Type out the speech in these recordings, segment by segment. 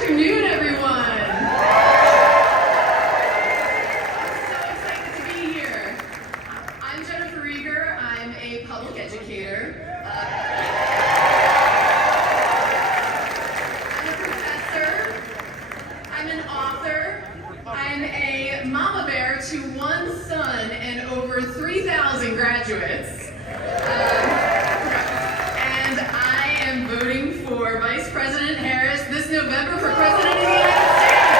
afternoon, everyone. I'm so excited to be here. I'm Jennifer Rieger. I'm a public educator. I'm a professor. I'm an author. I'm a mama bear to one son and over 3,000 graduates. And I am voting for Vice President Harris this November for President of the United States.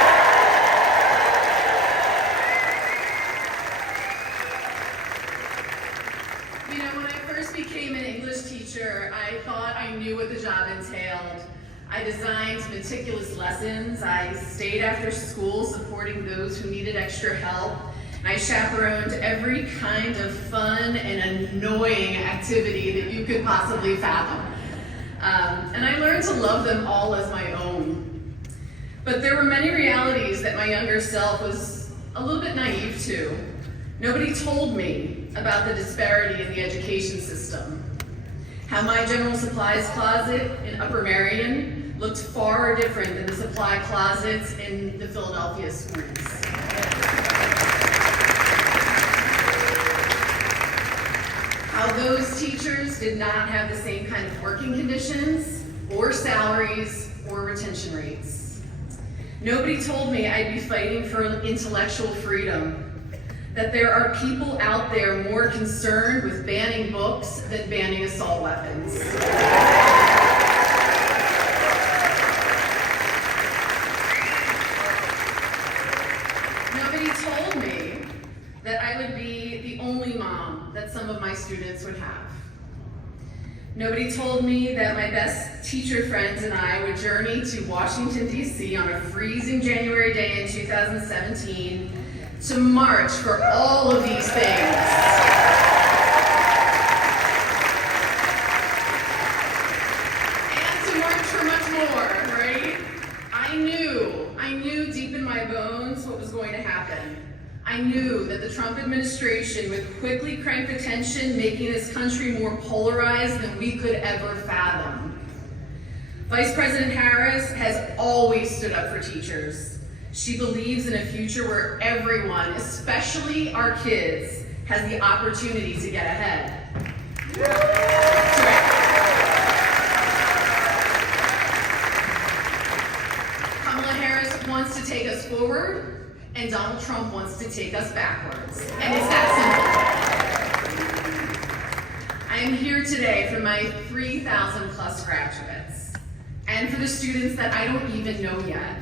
You know, when I first became an English teacher, I thought I knew what the job entailed. I designed meticulous lessons. I stayed after school supporting those who needed extra help. I chaperoned every kind of fun and annoying activity that you could possibly fathom. And I learned to love them all as my own. But there were many realities that my younger self was a little bit naive to. Nobody told me about the disparity in the education system. How my general supplies closet in Upper Merion looked far different than the supply closets in the Philadelphia schools. How those teachers did not have the same kind of working conditions, or salaries, or retention rates. Nobody told me I'd be fighting for intellectual freedom, that there are people out there more concerned with banning books than banning assault weapons. Nobody told me that I would be the only mom that some of my students would have. Nobody told me that my best teacher friends and I would journey to Washington, D.C. on a freezing January day in 2017 to march for all of these things. And to march for much more, right? I knew deep in my bones what was going to happen. I knew that the Trump administration would quickly crank the tension, making this country more polarized than we could ever fathom. Vice President Harris has always stood up for teachers. She believes in a future where everyone, especially our kids, has the opportunity to get ahead. Kamala Harris wants to take us forward, and Donald Trump wants to take us backwards. And it's that simple. I am here today for my 3,000 plus graduates, and for the students that I don't even know yet.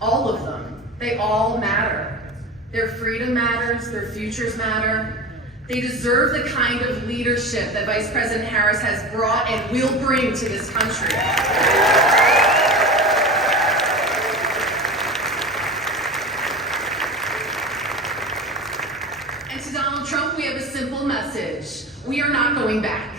All of them, they all matter. Their freedom matters, their futures matter. They deserve the kind of leadership that Vice President Harris has brought and will bring to this country. And to Donald Trump, we have a simple message. We are not going back.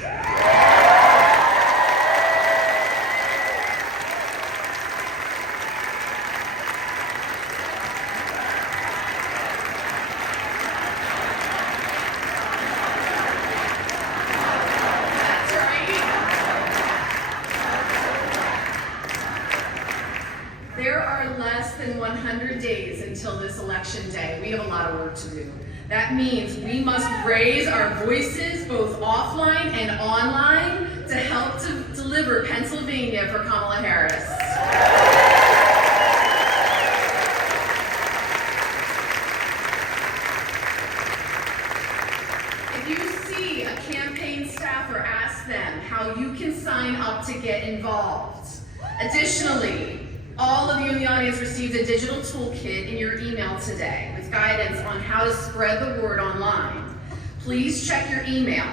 There are less than 100 days until this election day. We have a lot of work to do. That means we must raise our voices both offline and online to help to deliver Pennsylvania for Kamala Harris. If you see a campaign staffer, ask them how you can sign up to get involved. Additionally, all of you in the audience received a digital toolkit in your email today with guidance on how to spread the word online. Please check your email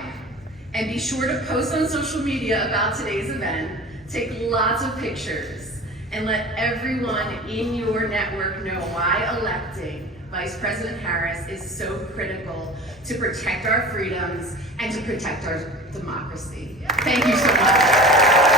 and be sure to post on social media about today's event, take lots of pictures, and let everyone in your network know why electing Vice President Harris is so critical to protect our freedoms and to protect our democracy. Thank you so much.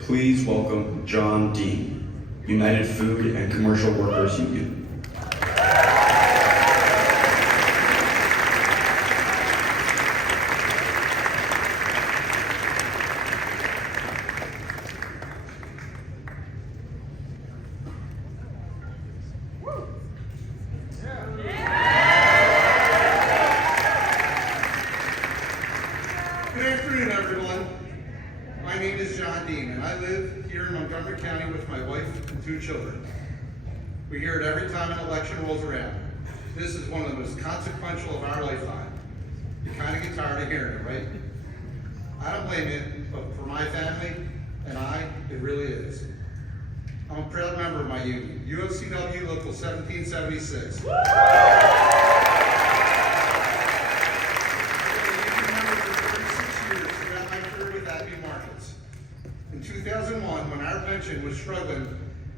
Please welcome John Dean. United Food and Commercial Workers Union. Good afternoon, everyone. My name is John Dean, and I live here in Montgomery County with my wife and 2 children. We hear it every time an election rolls around. This is one of the most consequential of our lifetime. You kind of get tired of hearing it, right? I don't blame you, but for my family and it really is. I'm a proud member of my union, UFCW Local 1776. In 2001, when our pension was struggling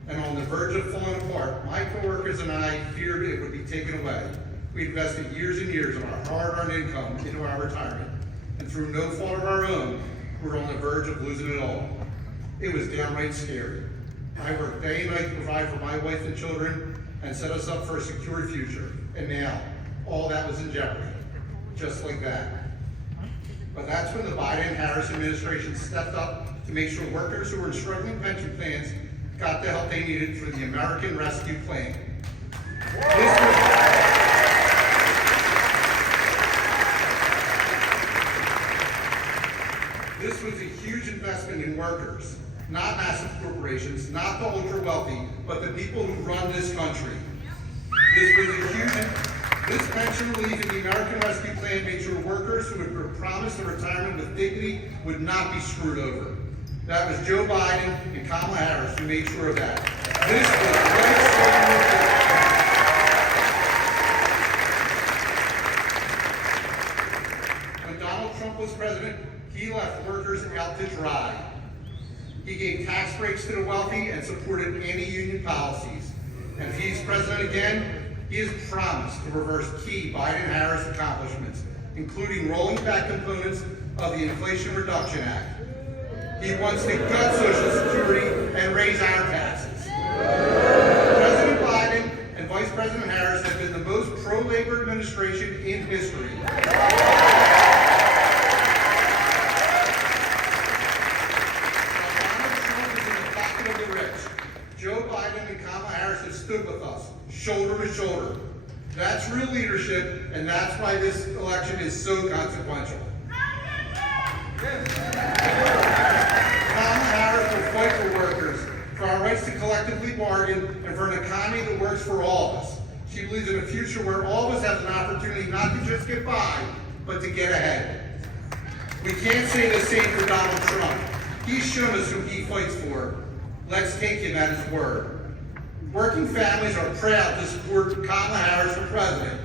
and on the verge of falling apart, my coworkers and I feared it would be taken away. We invested years and years of our hard-earned income into our retirement, and through no fault of our own, we were on the verge of losing it all. It was downright scary. I worked day and night to provide for my wife and children and set us up for a secure future. And now, all that was in jeopardy, just like that. But that's when the Biden-Harris administration stepped up to make sure workers who were in struggling pension plans got the help they needed for the American Rescue Plan. This was a huge investment in workers, not massive corporations, not the ultra-wealthy, but the people who run this country. This pension relief in the American Rescue Plan made sure workers who had been promised a retirement with dignity would not be screwed over. That was Joe Biden and Kamala Harris who made sure of that. This was when Donald Trump was president, he left workers out to dry. He gave tax breaks to the wealthy and supported anti-union policies. And if he's president again, he has promised to reverse key Biden-Harris accomplishments, including rolling back components of the Inflation Reduction Act. He wants to gut Social Security and raise our taxes. President Biden and Vice President Harris have been the most pro-labor administration in history. While Donald Trump is in the pocket of the rich, Joe Biden and Kamala Harris have stood with us, shoulder to shoulder. That's real leadership, and that's why this election is so consequential. Kamala Harris will fight for workers, for our rights to collectively bargain, and for an economy that works for all of us. She believes in a future where all of us have an opportunity not to just get by, but to get ahead. We can't say the same for Donald Trump. He's shown us who he fights for. Let's take him at his word. Working families are proud to support Kamala Harris for president.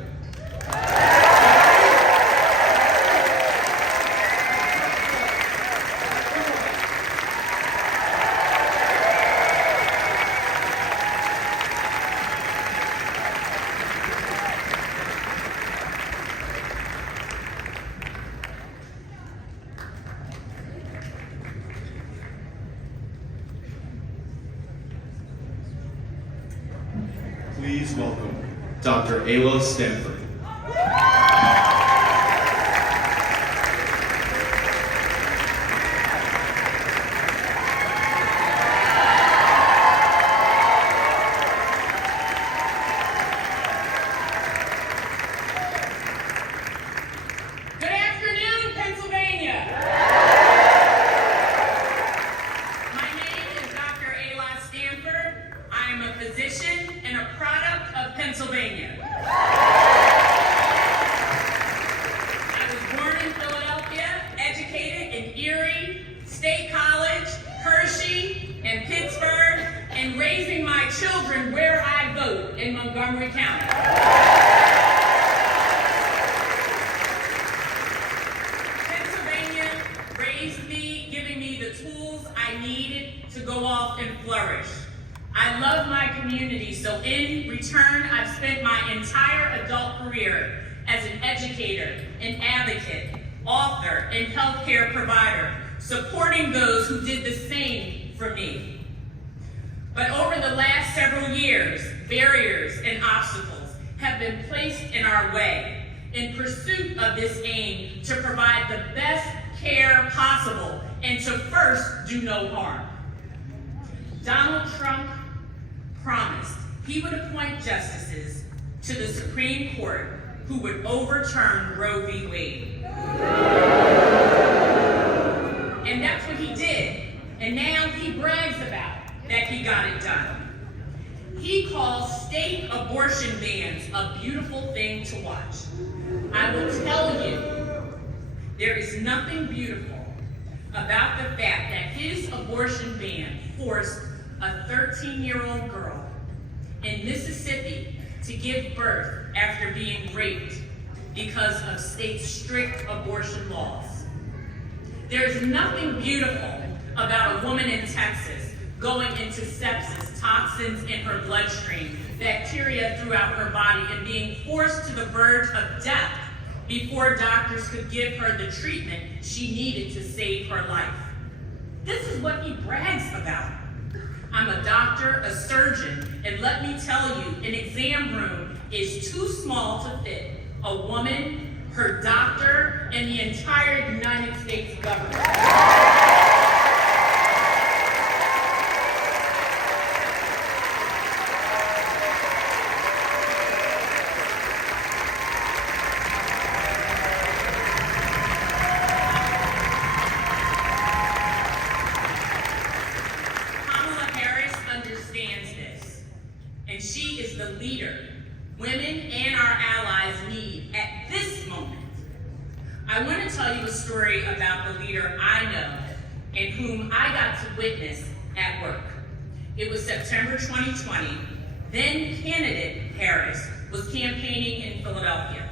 Please welcome Dr. Ayla Stanford. Good afternoon, Pennsylvania. My name is Dr. Ayla Stanford. I am a physician and a product of Pennsylvania. I was born in Philadelphia, educated in Erie, State College, Hershey, and Pittsburgh, and raising my children where I vote in Montgomery County. Pennsylvania raised me, giving me the tools I needed to go off and flourish. I love my community, so in return, I've spent my entire adult career as an educator, an advocate, author, and healthcare provider, supporting those who did the same for me. But over the last several years, barriers and obstacles have been placed in our way in pursuit of this aim to provide the best care possible and to first do no harm. Donald Trump promised he would appoint justices to the Supreme Court who would overturn Roe v. Wade. And that's what he did. And now he brags about that he got it done. He calls state abortion bans a beautiful thing to watch. I will tell you, there is nothing beautiful about the fact that his abortion ban forced a 13-year-old girl in Mississippi to give birth after being raped because of state's strict abortion laws. There's nothing beautiful about a woman in Texas going into sepsis, toxins in her bloodstream, bacteria throughout her body, and being forced to the verge of death before doctors could give her the treatment she needed to save her life. This is what he brags about. I'm a doctor, a surgeon, and let me tell you, an exam room is too small to fit a woman, her doctor, and the entire United States government. And she is the leader women and our allies need at this moment. I want to tell you a story about the leader I know and whom I got to witness at work. It was September 2020. Then candidate Harris was campaigning in Philadelphia.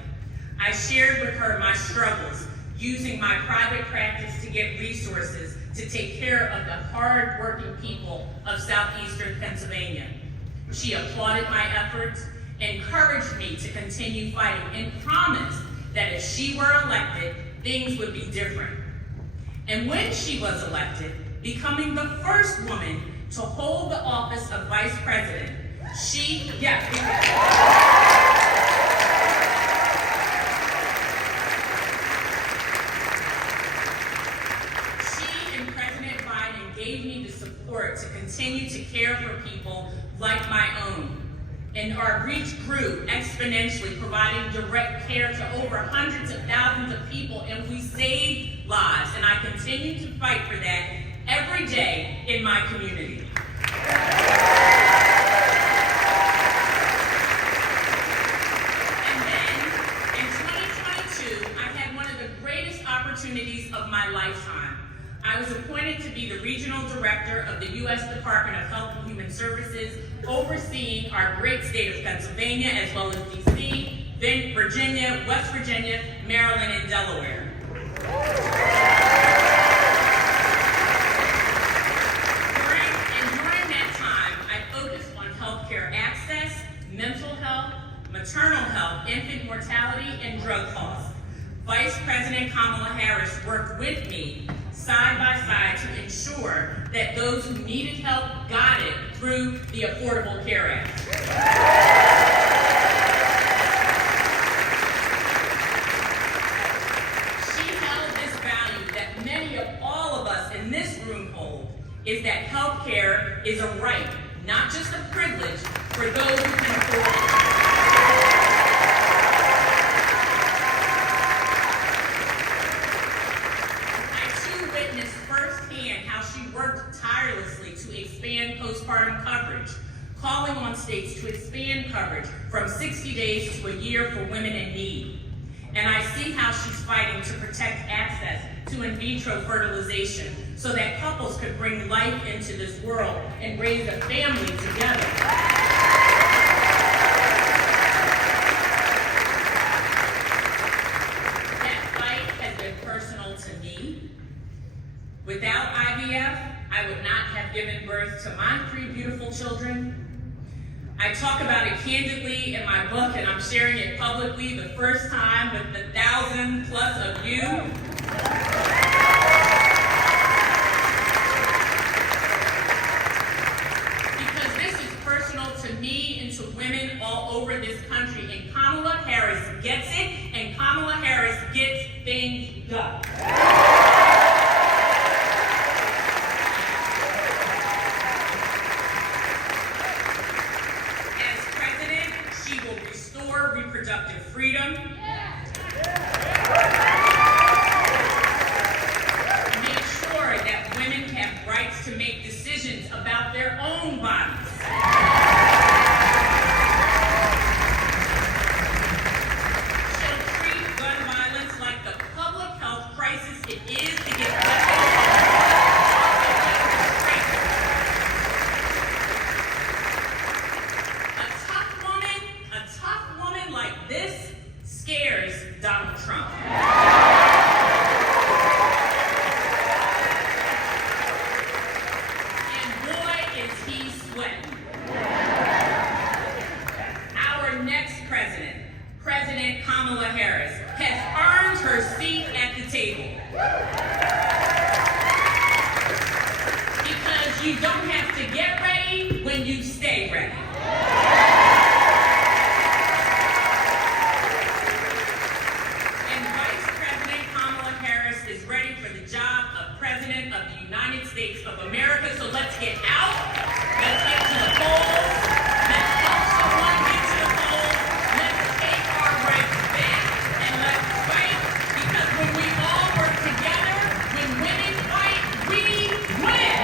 I shared with her my struggles using my private practice to get resources to take care of the hard-working people of southeastern Pennsylvania. She applauded my efforts, encouraged me to continue fighting, and promised that if she were elected, things would be different. And when she was elected, becoming the first woman to hold the office of vice president, she and President Biden gave me the support to continue to care for people like my own. And our reach grew exponentially, providing direct care to over hundreds of thousands of people, and we saved lives. And I continue to fight for that every day in my community. And then, in 2022, I had one of the greatest opportunities of my lifetime. I was appointed to be the regional director of the U.S. Department of Health and Human Services, overseeing our great state of Pennsylvania, as well as D.C., then Virginia, West Virginia, Maryland, and Delaware. During that time, I focused on healthcare access, mental health, maternal health, infant mortality, and drug costs. Vice President Kamala Harris worked with me side by side to ensure that those who needed help got it through the Affordable Care Act. She held this value that many of all of us in this room hold, is that health care is a right, not just a privilege, for those who can afford it. Tirelessly to expand postpartum coverage, calling on states to expand coverage from 60 days to a year for women in need. And I see how she's fighting to protect access to in vitro fertilization so that couples could bring life into this world and raise a family together. That fight has been personal to me. Without IVF, I would not have given birth to my 3 beautiful children. I talk about it candidly in my book, and I'm sharing it publicly the first time with the 1,000+ of you. Because women all over this country, and Kamala Harris gets it, and Kamala Harris gets things done. As president, she will restore reproductive freedom, make sure that women have rights to make decisions about their own bodies. She'll treat gun violence like the public health crisis it is to get a tough woman like this scares Donald Trump. And boy, is he sweating. Our next president, President Kamala Harris, has earned her seat at the table. Because you don't have to get ready when you stay ready. And Vice President Kamala Harris is ready for the job of President of the United States of America. So let's get out, let's get to the polls, let's help someone get to the polls, let's take our rights back, and let's fight, because when we all work together, when women fight, we win.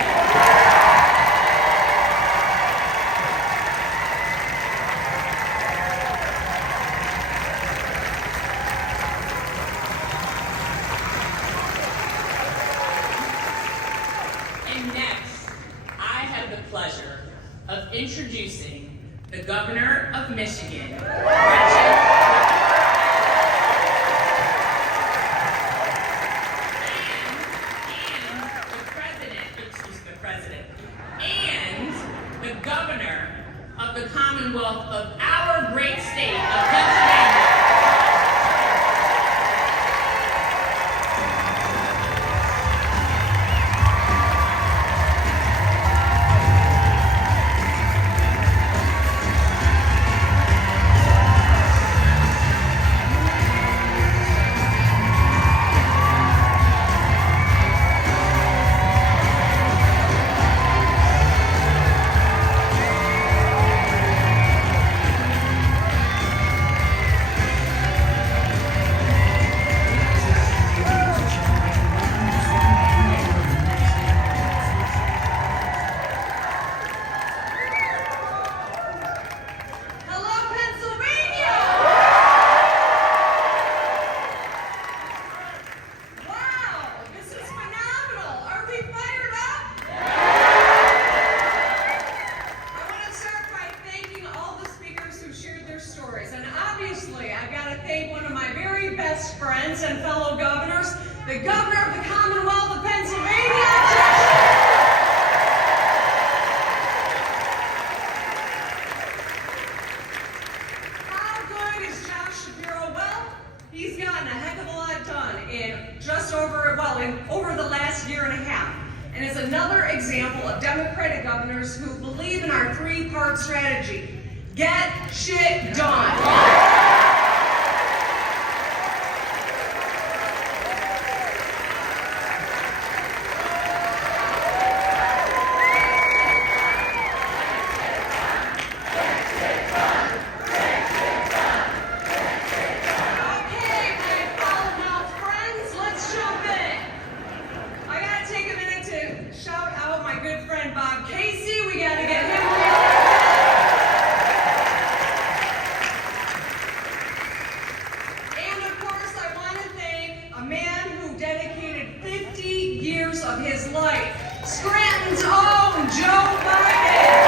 And next, I have the pleasure of introducing the Governor of Michigan, Gretchen. And the Governor of the Commonwealth of our great state of Pennsylvania. Hello, Pennsylvania! Wow, this is phenomenal. Are we fired up? I want to start by thanking all the speakers who shared their stories. And obviously, I've got to thank one of my very best friends and fellow governors, the Governor of the Commonwealth of Pennsylvania, How good is Shapiro? Well, he's gotten a heck of a lot done in over the last year and a half. And it's another example of Democratic governors who believe in our three-part strategy. Get shit done. Okay, my foul-mouthed friends, let's jump in. I gotta take a minute to shout out my good friend Bob Casey. We gotta get him here. And of course, I want to thank a man who dedicated 50 years of his life, Scranton's own Joe Biden.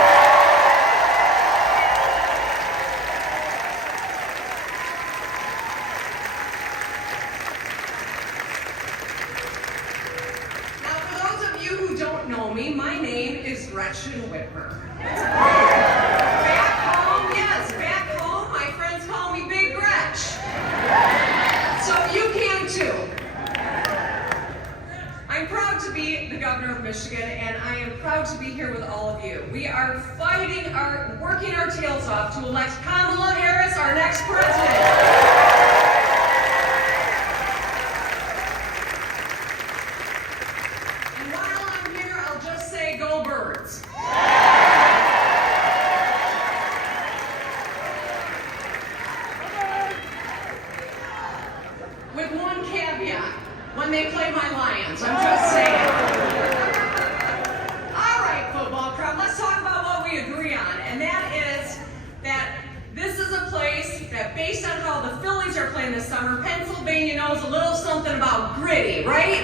Now, for those of you who don't know me, my name is Gretchen Whitmer. Back home, yes, back home, my friends call me Big Gretch. So you can too. I'm proud to be the governor of Michigan, and I am proud to be here with all of you. We are working our tails heels off to elect Kamala Harris, our next president. And while I'm here, I'll just say, go Birds. With one caveat, when they play my Lions, I'm just saying. All right, football crowd, let's talk about what we agree on, and that is that this is a place that, based on how the Phillies are playing this summer, Pennsylvania knows a little something about gritty, right?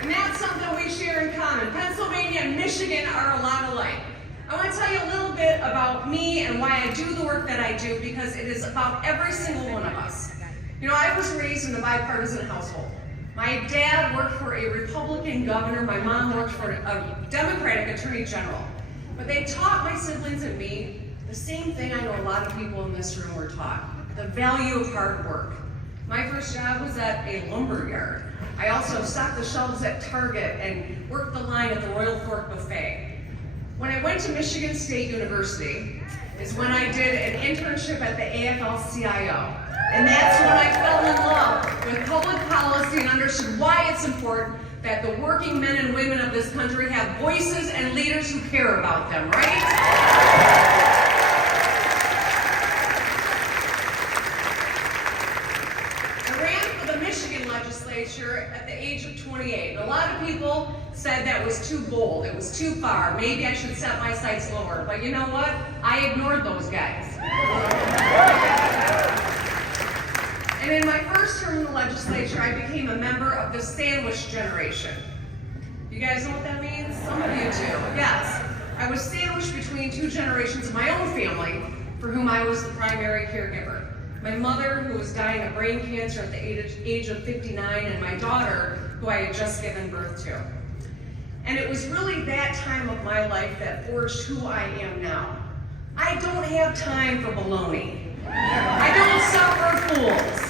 And that's something we share in common. Pennsylvania and Michigan are a lot alike. I want to tell you a little bit about me and why I do the work that I do, because it is about every single one of us. You know, I was raised in a bipartisan household. My dad worked for a Republican governor, my mom worked for a Democratic attorney general. But they taught my siblings and me the same thing I know a lot of people in this room were taught: the value of hard work. My first job was at a lumber yard. I also stocked the shelves at Target and worked the line at the Royal Fork Buffet. When I went to Michigan State University is when I did an internship at the AFL-CIO. And that's when I fell in love with public policy and understood why it's important that the working men and women of this country have voices and leaders who care about them, right? I ran for the Michigan legislature at the age of 28. And a lot of people said that was too bold, it was too far, maybe I should set my sights lower. But you know what? I ignored those guys. And in my first term in the legislature, I became a member of the sandwich generation. You guys know what that means? Some of you do. Yes. I was sandwiched between two generations of my own family, for whom I was the primary caregiver. My mother, who was dying of brain cancer at the age of 59, and my daughter, who I had just given birth to. And it was really that time of my life that forged who I am now. I don't have time for baloney. I don't suffer fools.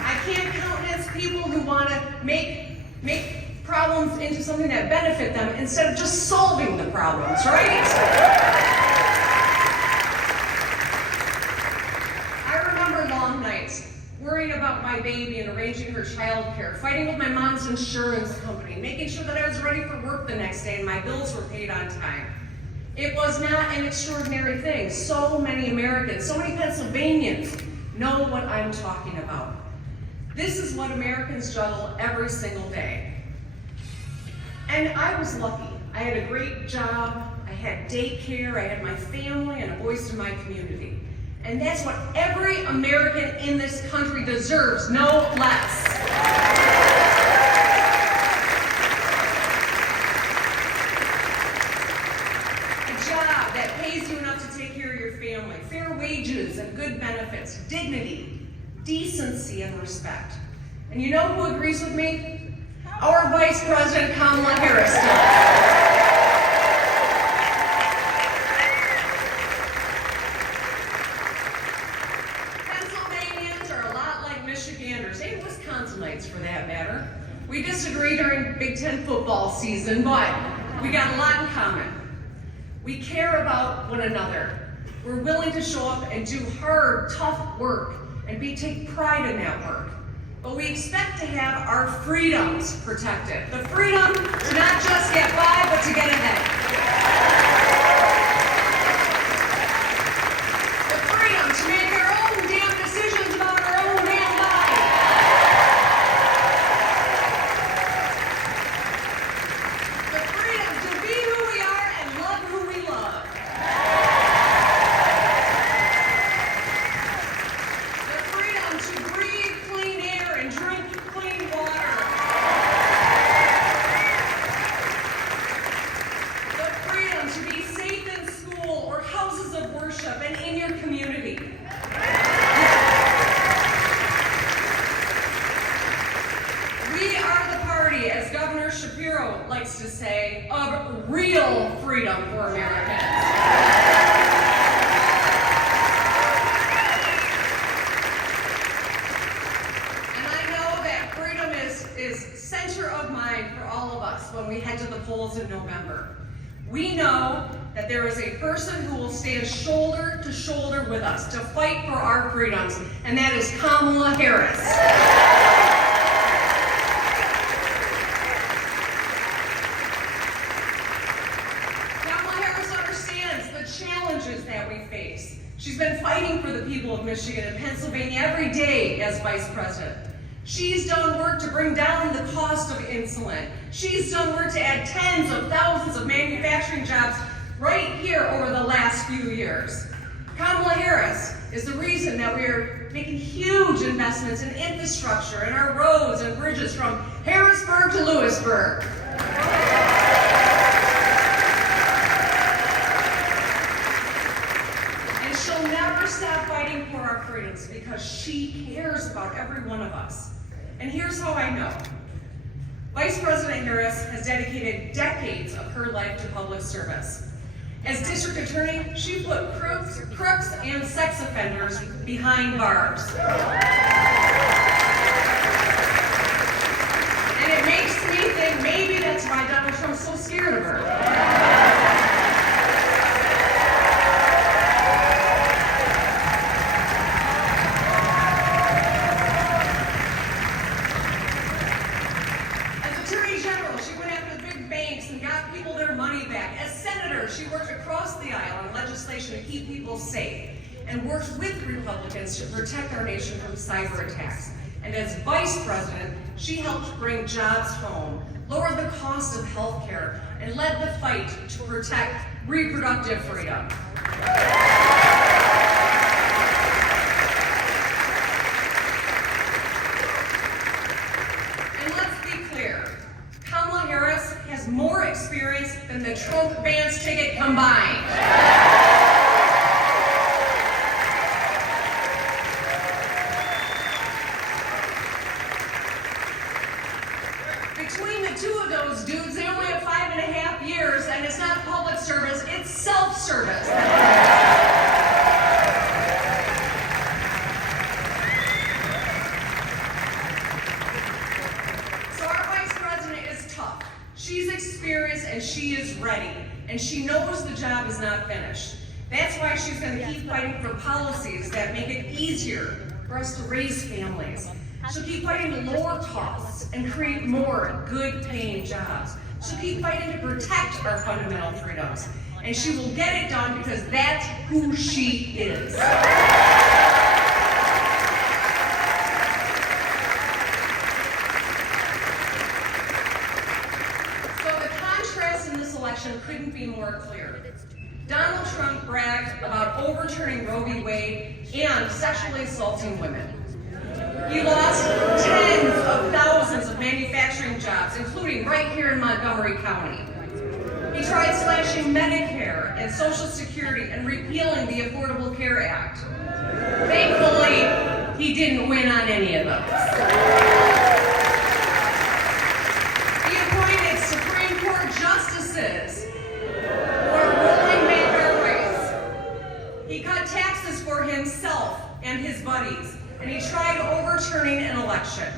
I can't countenance people who want to make problems into something that benefit them instead of just solving the problems, right? I remember long nights, worrying about my baby and arranging her childcare, fighting with my mom's insurance company, making sure that I was ready for work the next day and my bills were paid on time. It was not an extraordinary thing. So many Americans, so many Pennsylvanians know what I'm talking about. This is what Americans juggle every single day. And I was lucky. I had a great job, I had daycare, I had my family and a voice in my community. And that's what every American in this country deserves, no less. That pays you enough to take care of your family, fair wages and good benefits, dignity, decency, and respect. And you know who agrees with me? Our Vice President Kamala Harris does. Pennsylvanians are a lot like Michiganders, and Wisconsinites for that matter. We disagree during Big Ten football season, but we got a lot in common. We care about one another. We're willing to show up and do hard, tough work and take pride in that work. But we expect to have our freedoms protected. The freedom to not just get by, but to get ahead. The freedom to make our own damn decisions about our own damn body. The freedom to be who we are and love who we love. The freedom to breathe clean air and drink clean water. The freedom person who will stand shoulder to shoulder with us to fight for our freedoms, and that is Kamala Harris. Kamala Harris understands the challenges that we face. She's been fighting for the people of Michigan and Pennsylvania every day as vice president. She's done work to bring down the cost of insulin. She's done work to add tens of thousands of manufacturing jobs right here over the last few years. Kamala Harris is the reason that we're making huge investments in infrastructure and our roads and bridges from Harrisburg to Lewisburg. And she'll never stop fighting for our freedoms because she cares about every one of us. And here's how I know. Vice President Harris has dedicated decades of her life to public service. As district attorney, she put crooks and sex offenders behind bars. And it makes me think maybe that's why Donald Trump's so scared of her. She worked across the aisle on legislation to keep people safe and worked with Republicans to protect our nation from cyber attacks. And as vice president, she helped bring jobs home, lower the cost of health care, and led the fight to protect reproductive freedom. And let's be clear. Kamala Harris has more experience than the Trump-Vance ticket combined. Between the two of those dudes, they only have 5.5 years, and it's not public service, it's self-service. She's experienced and she is ready, and she knows the job is not finished. That's why she's going to keep fighting for policies that make it easier for us to raise families. She'll keep fighting to lower costs and create more good-paying jobs. She'll keep fighting to protect our fundamental freedoms, and she will get it done because that's who she is. Couldn't be more clear. Donald Trump bragged about overturning Roe v. Wade and sexually assaulting women. He lost tens of thousands of manufacturing jobs, including right here in Montgomery County. He tried slashing Medicare and Social Security and repealing the Affordable Care Act. Thankfully, he didn't win on any of those. Supreme Court justices who are ruling back our rights. He cut taxes for himself and his buddies, and he tried overturning an election.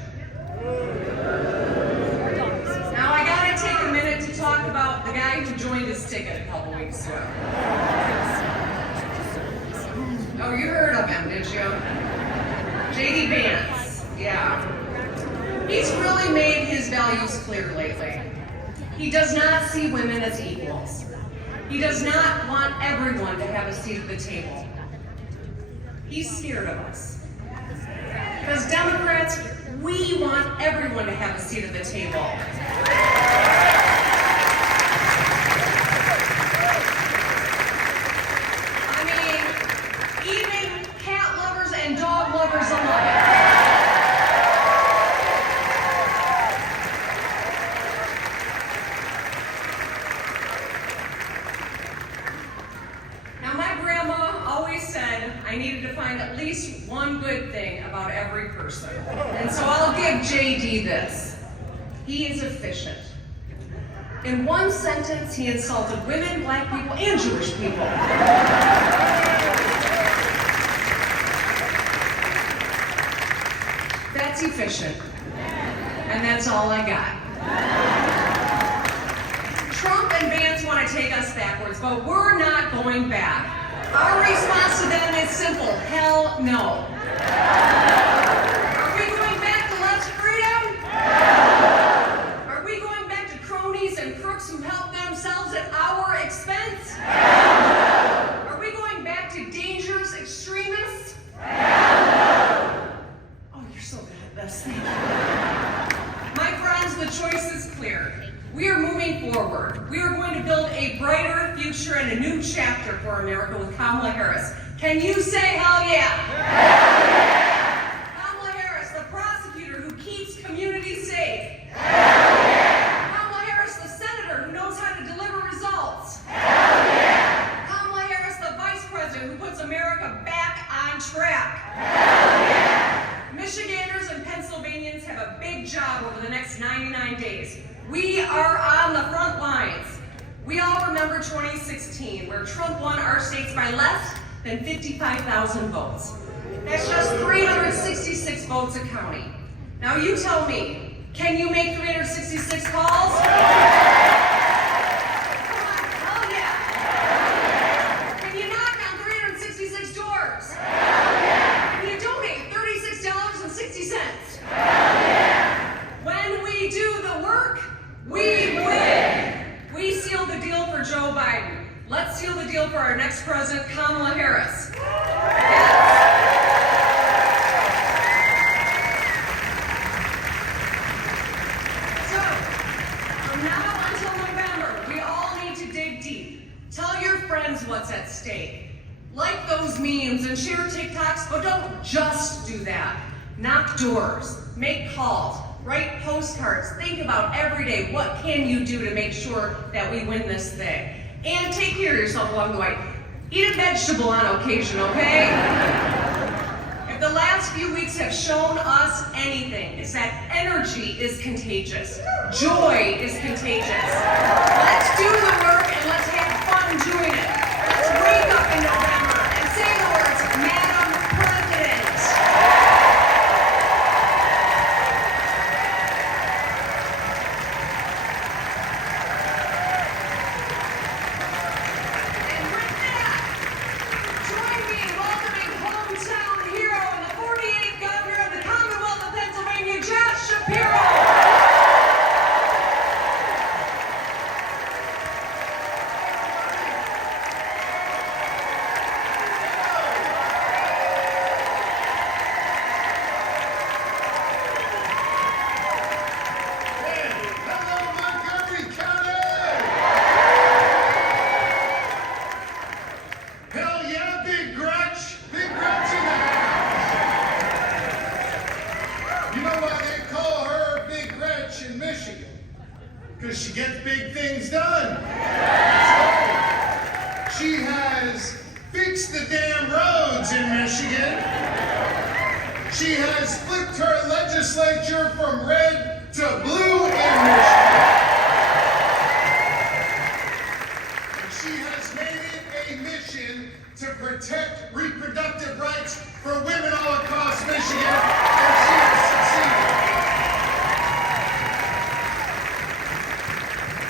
Now I gotta take a minute to talk about the guy who joined his ticket a couple weeks ago. Oh, you heard of him, did you? J.D. Vance, yeah. He's really made his values clear lately. He does not see women as equals. He does not want everyone to have a seat at the table. He's scared of us. Because Democrats, we want everyone to have a seat at the table. I mean, even cat lovers and dog lovers alike. I needed to find at least one good thing about every person. And so I'll give JD this. He is efficient. In one sentence, he insulted women, black people, and Jewish people. That's efficient. And that's all I got. Trump and Vance want want to take us backwards, but we're not going back. Our response to them is simple: hell no. Are we going back to less freedom? Are we going back to cronies and crooks who help themselves at our expense? Are we going back to dangerous extremists? Oh, you're so good at this. Thank you. My friends, the choice is clear. We are moving forward. We are going to build a brighter future and a new chapter for America with Kamala Harris. Can you say hell yeah? Kamala Harris, the prosecutor who keeps communities safe. Kamala Harris, the senator who knows how to deliver results. Kamala Harris, the vice president who puts America back on track. Michiganders and Pennsylvanians have a big job over the next 99 days. We are on the front lines. We all remember 2016, where Trump won our states by less than 55,000 votes. That's just 366 votes a county. Now you tell me, can you make 366 calls? Come on, hell yeah. Can you knock on 366 doors? Can you donate $36.60? When we do the work, we win. We sealed the deal for Joe Biden. Let's seal the deal for our next president, Kamala Harris. So, from now until November, we all need to dig deep. Tell your friends what's at stake. Like those memes and share TikToks, but don't just do that. Knock doors, make calls, write postcards, think about every day, what can you do to make sure that we win this thing? And take care of yourself along the way. Eat a vegetable on occasion, okay? If the last few weeks have shown us anything, it's that energy is contagious. Joy is contagious. Let's do the work and let's have fun doing it. Let's wake up in November and say the words, Madam President. And with that, join me in welcoming hometown hero and the 48th governor of the Commonwealth of Pennsylvania, Shapiro. Hello, Montgomery County! Hell yeah, Big Gretch! Big Gretch in the house! You know why they call her Big Gretch in Michigan? Because she gets big things done. She has fixed the damn roads in Michigan. She has flipped her legislature from red to blue in Michigan. And she has made it a mission to protect reproductive rights for women all across Michigan, and she has succeeded.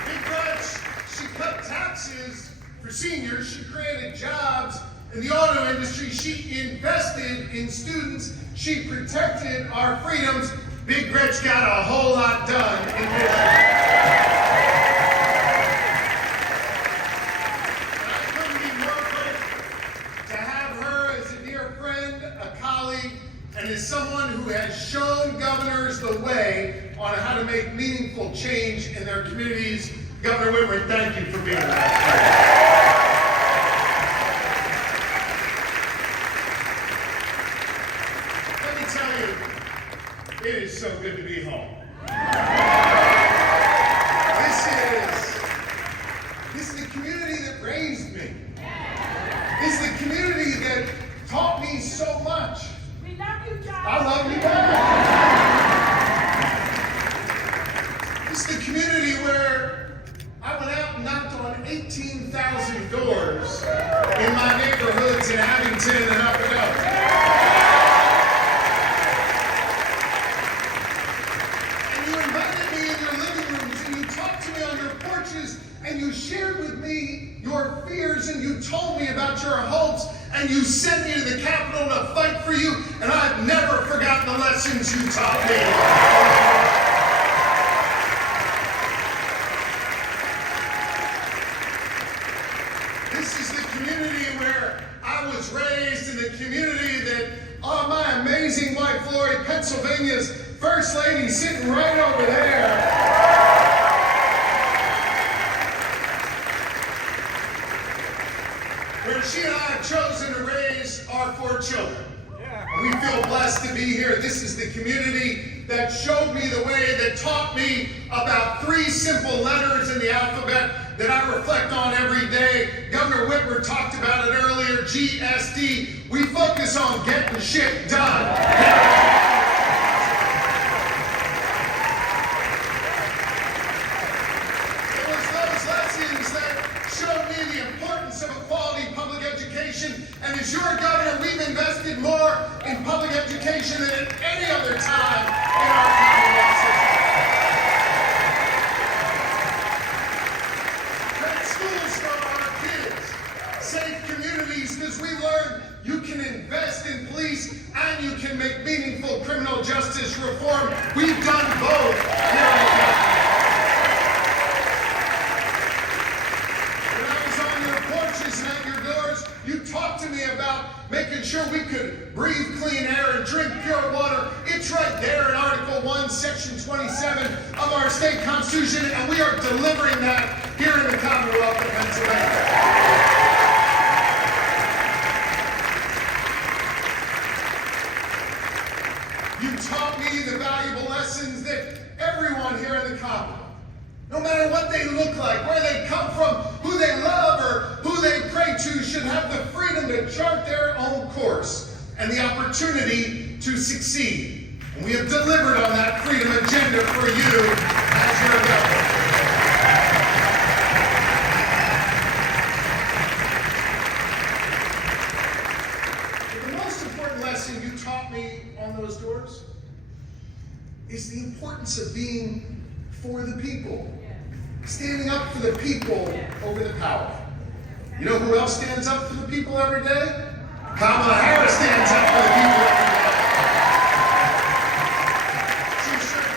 Big Gretch, she cut taxes for seniors, she created jobs in the auto industry, she invested in students, she protected our freedoms. Big Gretch got a whole lot done in Michigan. And I couldn't be more grateful to have her as a dear friend, a colleague, and as someone who has shown governors the way on how to make meaningful change in their communities. Governor Whitmer, thank you for being with us. Let me tell you, it is so good to be home. This is the community that raised me. This is the community that taught me so much. We love you, John. I love you back. This is the community where I went out and knocked on 18,000 doors in my neighborhoods in Abington and up and up. And you invited me in your living rooms and you talked to me on your porches and you shared with me your hopes, and you sent me to the Capitol to fight for you, and I've never forgotten the lessons you taught me. This is the community where I was raised, in the community that, oh, my amazing wife, Lori, Pennsylvania's First Lady, sitting right over there. Where she and I have chosen to raise our 4 children. And we feel blessed to be here. This is the community that showed me the way, that taught me about 3 simple letters in the alphabet that I reflect on every day. Governor Whitmer talked about it earlier, GSD. We focus on getting shit done. And as your governor, we've invested more in public education than at any other time in our Commonwealth system. Great schools for our kids, safe communities, because we learned you can invest in police and you can make meaningful criminal justice reform. We've done both here in the country. When I was on your porches and at your doors, you talked to me about making sure we could breathe clean air and drink pure water. It's right there in Article 1, Section 27 of our state constitution, and we are delivering that here in the Commonwealth of Pennsylvania. You taught me the valuable lessons that everyone here in the Commonwealth, no matter what they look like, where they come from, who they love, or who they pray to, should have the freedom to chart their own course and the opportunity to succeed. And we have delivered on that freedom agenda for you as your government. But the most important lesson you taught me on those doors is the importance of being for the people. Standing up for the people over the power. You know who else stands up for the people every day? Kamala Harris stands up for the people every day. She sure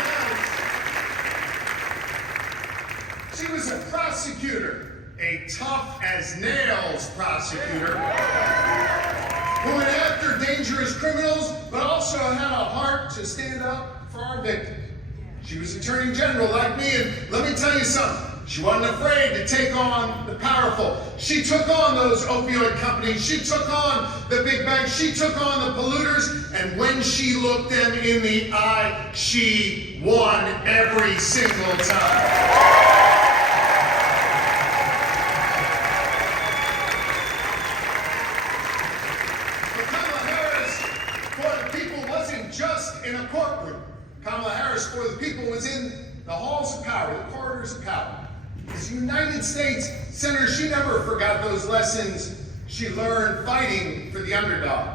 does. She was a prosecutor, a tough as nails prosecutor, who went after dangerous criminals, but also had a heart to stand up for our victims. She was Attorney General like me, and let me tell you something. She wasn't afraid to take on the powerful. She took on those opioid companies. She took on the big banks. She took on the polluters. And when she looked them in the eye, she won every single time. But Kamala Harris, for the people, wasn't just in a courtroom. Kamala Harris, for the people, was in the halls of power, the corridors of power. As United States Senator, she never forgot those lessons she learned fighting for the underdog.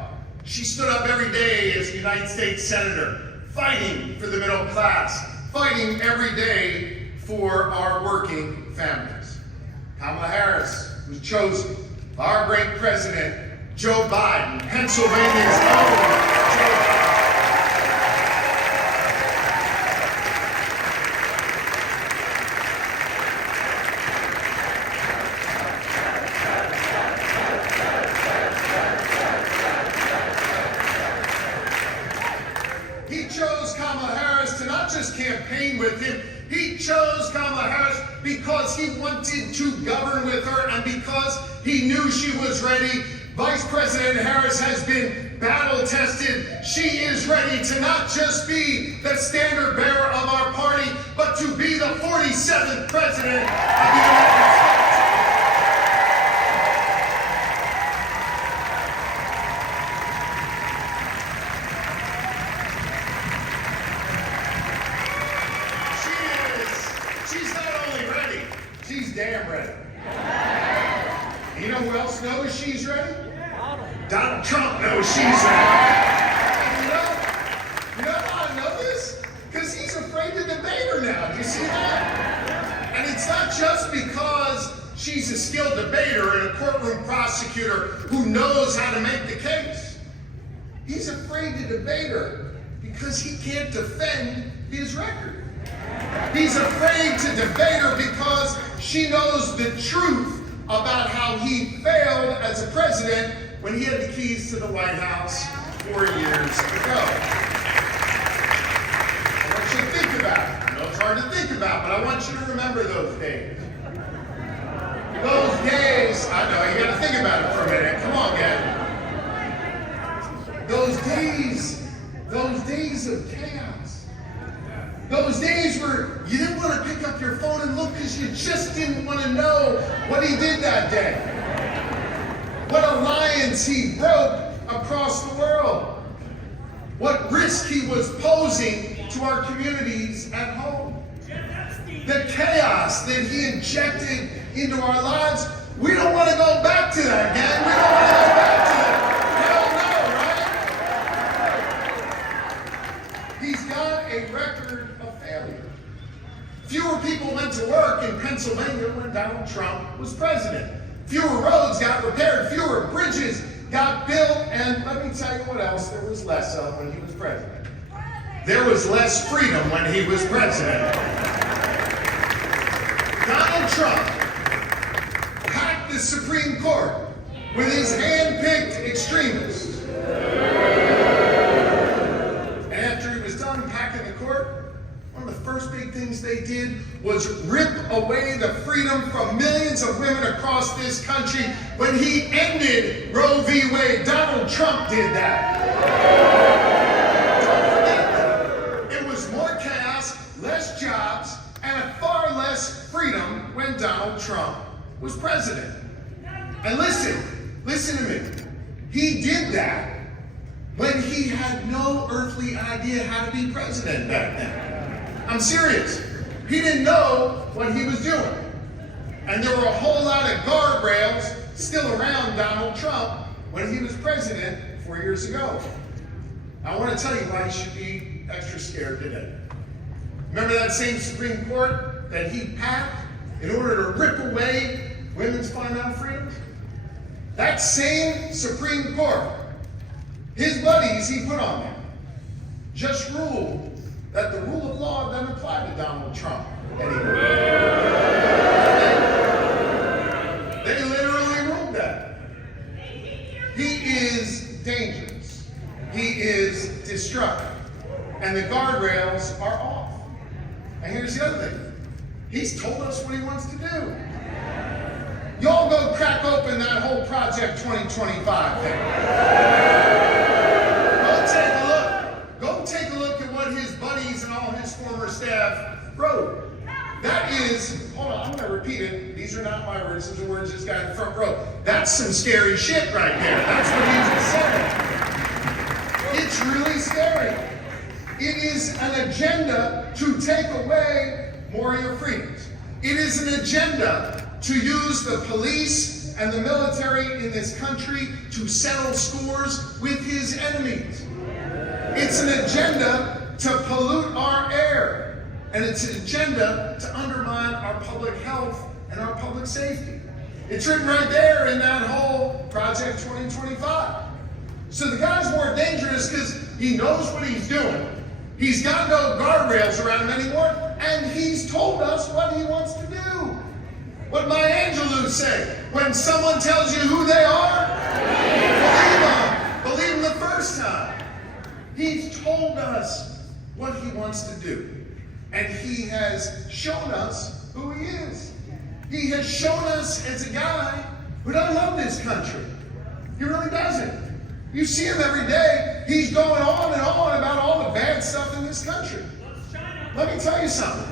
She stood up every day as United States Senator, fighting for the middle class, fighting every day for our working families. Kamala Harris was chosen by our great president, Joe Biden, Pennsylvania's own Joe Biden. Campaign with him. He chose Kamala Harris because he wanted to govern with her and because he knew she was ready. Vice President Harris has been battle-tested. She is ready to not just be the standard bearer of our party, but to be the 47th President of the United States. She's damn ready. And you know who else knows she's ready? Donald Trump knows she's ready. And you know how I know this? Because he's afraid to debate her now. Do you see that? And it's not just because she's a skilled debater and a courtroom prosecutor who knows how to make the case. He's afraid to debate her because he can't defend his record. He's afraid to debate her because she knows the truth about how he failed as a president when he had the keys to the White House 4 years ago. I want you to think about it. I know it's hard to think about, but I want you to remember those days. Those days, I know, you gotta think about it for a minute. Come on, Gad. Those days of chaos. Those days where you didn't want to pick up your phone and look because you just didn't want to know what he did that day. What alliance he broke across the world. What risk he was posing to our communities at home. The chaos that he injected into our lives. We don't want to go back to that, gang. We don't want to go back to that. Hell no, right? He's got a record of failure. Fewer people went to work in Pennsylvania when Donald Trump was president. Fewer roads got repaired. Fewer bridges got built. And let me tell you what else there was less of when he was president. There was less freedom when he was president. Donald Trump hacked the Supreme Court with his hand-picked extremists. And after he was done packing the court, one of the first big things they did was rip away the freedom from millions of women across this country. When he ended Roe v. Wade, Donald Trump did that. Don't forget that. It was more chaos, less jobs, and far less freedom when Donald Trump was president. And listen to me. He did that when he had no earthly idea how to be president back then. I'm serious. He didn't know what he was doing. And there were a whole lot of guardrails still around Donald Trump when he was president 4 years ago. I want to tell you why you should be extra scared today. Remember that same Supreme Court that he packed in order to rip away women's fundamental freedoms? That same Supreme Court, his buddies he put on there, just ruled that the rule of law doesn't apply to Donald Trump anymore. They literally ruled that. He is dangerous. He is destructive. And the guardrails are off. And here's the other thing. He's told us what he wants to do. Y'all go crack open that whole Project 2025 thing. Go take a look at what his buddies and all his former staff wrote. That is, hold on, I'm going to repeat it. These are not my words. These are words this guy in the front row. That's some scary shit right there. That's what he just said. It's really scary. It is an agenda to take away more of your freedoms. It is an agenda to use the police and the military in this country to settle scores with his enemies. It's an agenda to pollute our air. And it's an agenda to undermine our public health and our public safety. It's written right there in that whole Project 2025. So the guy's more dangerous because he knows what he's doing. He's got no guardrails around him anymore, and he's told us what he wants to do. What Maya Angelou said, when someone tells you who they are, believe them. Believe them the first time. He's told us what he wants to do. And he has shown us who he is. He has shown us as a guy who doesn't love this country. He really doesn't. You see him every day. He's going on and on about all the bad stuff in this country. Let me tell you something.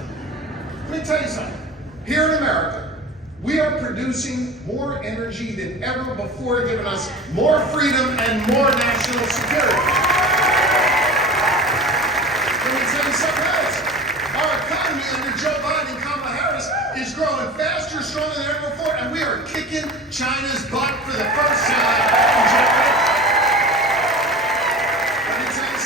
Here in America, we are producing more energy than ever before, giving us more freedom and more national security. Let me tell you something else. Our economy under Joe Biden and Kamala Harris is growing faster, stronger than ever before, and we are kicking China's butt for the first time in generations. Let me tell you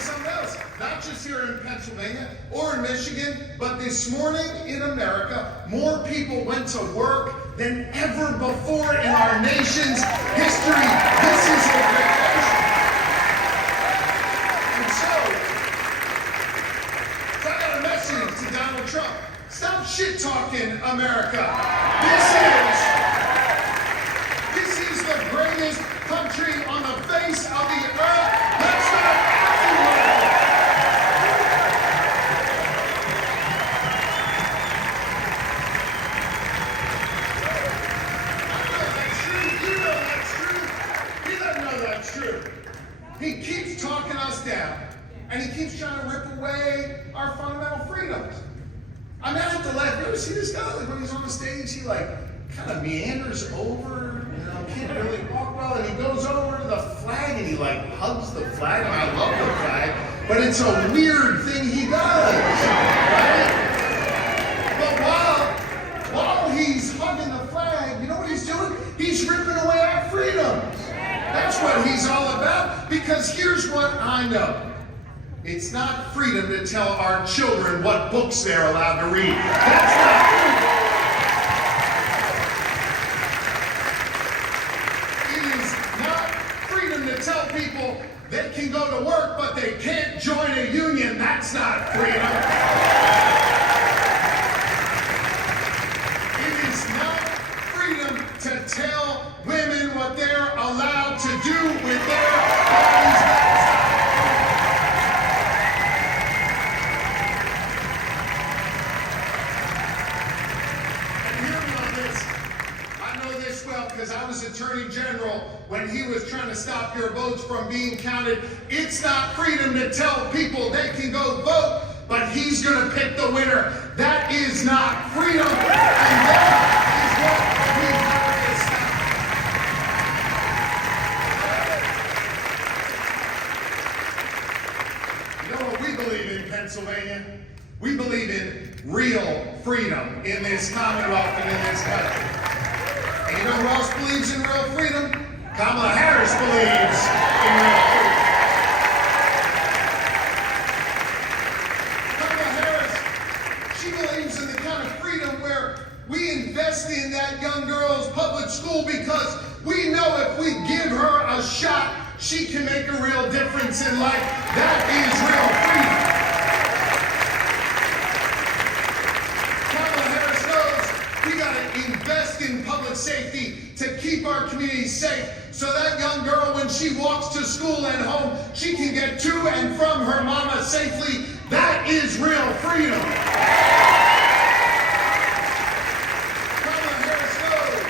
something else. Not just here in Pennsylvania or in Michigan, but this morning in America, more people went to work than ever before in our nation's history. This is a great nation. And so I got a message to Donald Trump. Stop shit-talking America. This is the greatest country on the face of the earth. Let's not everywhere. You know that's true. He doesn't know that's true. He keeps talking us down, and he keeps trying to rip away our fundamental freedoms. I mean, at the left, you ever see this guy? Like when he's on the stage, he like kind of meanders over, can't really walk well, and he goes over to the flag and he like hugs the flag. And I love the flag, but it's a weird thing he does, right? But while he's hugging the flag, you know what he's doing? He's ripping away our freedoms. That's what he's all about, because here's what I know. It's not freedom to tell our children what books they're allowed to read. That's not freedom. It is not freedom to tell people they can go to work, but they can't join a union. That's not freedom. It is not freedom to tell women what they're allowed to do with their bodies. Because I was Attorney General when he was trying to stop your votes from being counted. It's not freedom to tell people they can go vote, but he's going to pick the winner. That is not freedom, and that is what we have to stop. You know what we believe in Pennsylvania? We believe in real freedom in this Commonwealth and in this country. And you know who else believes in real freedom? Kamala Harris believes in real freedom. Kamala Harris, she believes in the kind of freedom where we invest in that young girl's public school because we know if we give her a shot, she can make a real difference in life. That is real freedom. Invest in public safety to keep our communities safe so that young girl, when she walks to school and home, she can get to and from her mama safely. That is real freedom. Kamala Harris knows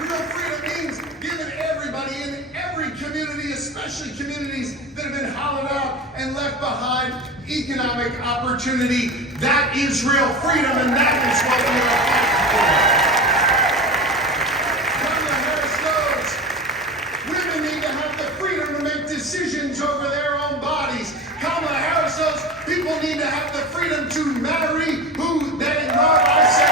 real freedom means giving everybody in every community, especially communities that have been hollowed out and left behind, economic opportunity. That is real freedom, and that is what we are fighting for. Kamala Harris knows women need to have the freedom to make decisions over their own bodies. Kamala Harris knows people need to have the freedom to marry who they love. I say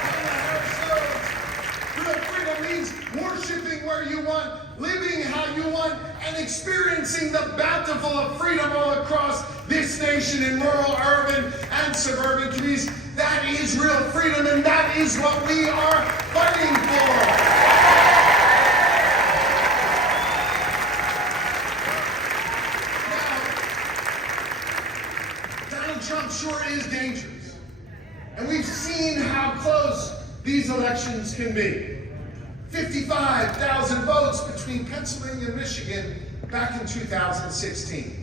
Kamala Harris knows real freedom means worshiping where you want, living how you want, and experiencing the bountiful of freedom all across this nation in rural, urban, and suburban communities. That is real freedom, and that is what we are fighting for. Now, Donald Trump sure is dangerous. And we've seen how close these elections can be. 55,000 votes between Pennsylvania and Michigan back in 2016.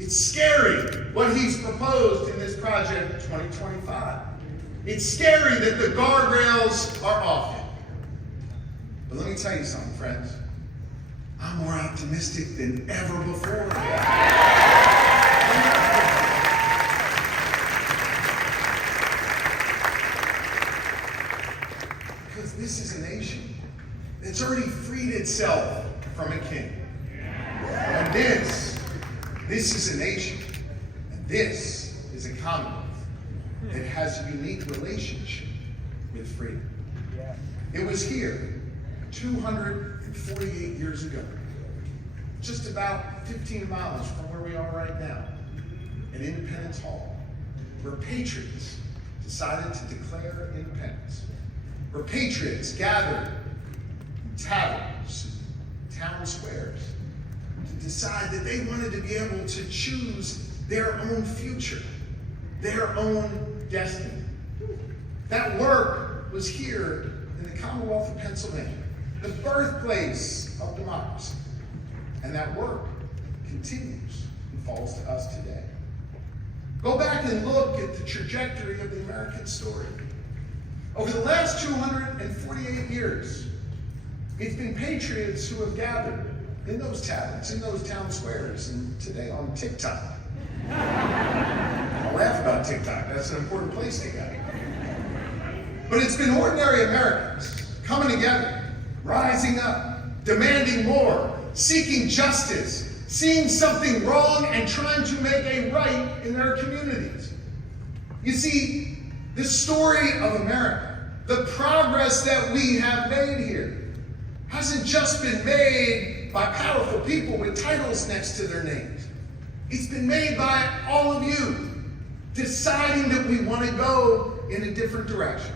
It's scary what he's proposed in this project 2025. It's scary that the guardrails are off it. But let me tell you something, friends. I'm more optimistic than ever before. Because this is a nation that's already freed itself from a king. And this is a nation, and this is a commonwealth that has a unique relationship with freedom. It was here 248 years ago, just about 15 miles from where we are right now. at Independence Hall, where patriots decided to declare independence, where patriots gathered in taverns, town squares, to decide that they wanted to be able to choose their own future, their own destiny. That work was here in the Commonwealth of Pennsylvania, the birthplace of democracy. And that work continues and falls to us today. Go back and look at the trajectory of the American story. Over the last 248 years, it's been patriots who have gathered in those taverns, in those town squares, and today on TikTok. I laugh about TikTok, that's an important place to go. But it's been ordinary Americans coming together, rising up, demanding more, seeking justice, seeing something wrong and trying to make a right in their communities. You see, the story of America, the progress that we have made here, hasn't just been made by powerful people with titles next to their names. It's been made by all of you, deciding that we want to go in a different direction,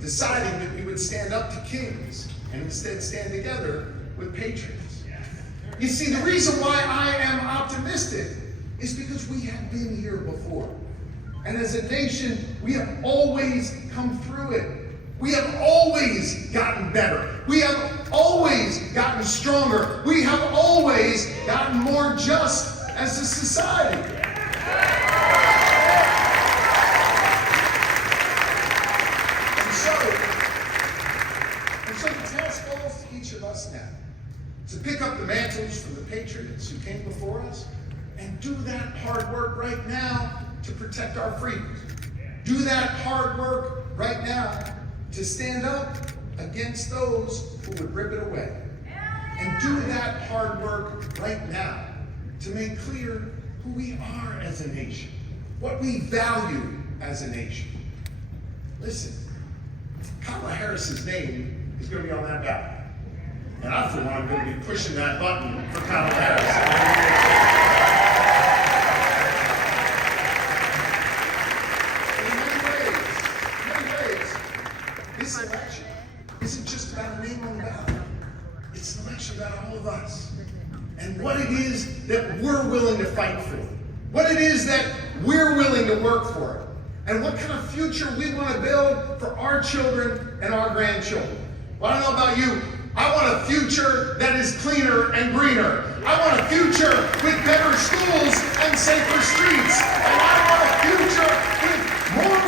deciding that we would stand up to kings and instead stand together with patriots. You see, the reason why I am optimistic is because we have been here before. And as a nation, we have always come through it. We have always gotten better. We have always gotten stronger. We have always gotten more just as a society. And so the task falls to each of us now to pick up the mantles from the patriots who came before us and do that hard work right now to protect our freedoms. Do that hard work right now to stand up against those who would rip it away. And do that hard work right now to make clear who we are as a nation, what we value as a nation. Listen, Kamala Harris's name is going to be on that ballot. And I, for one, am going to be pushing that button for Kamala Harris. This election isn't just about a name on the ballot. It's an election about all of us. And what it is that we're willing to fight for. What it is that we're willing to work for. And what kind of future we want to build for our children and our grandchildren. Well, I don't know about you. I want a future that is cleaner and greener. I want a future with better schools and safer streets. And I want a future with more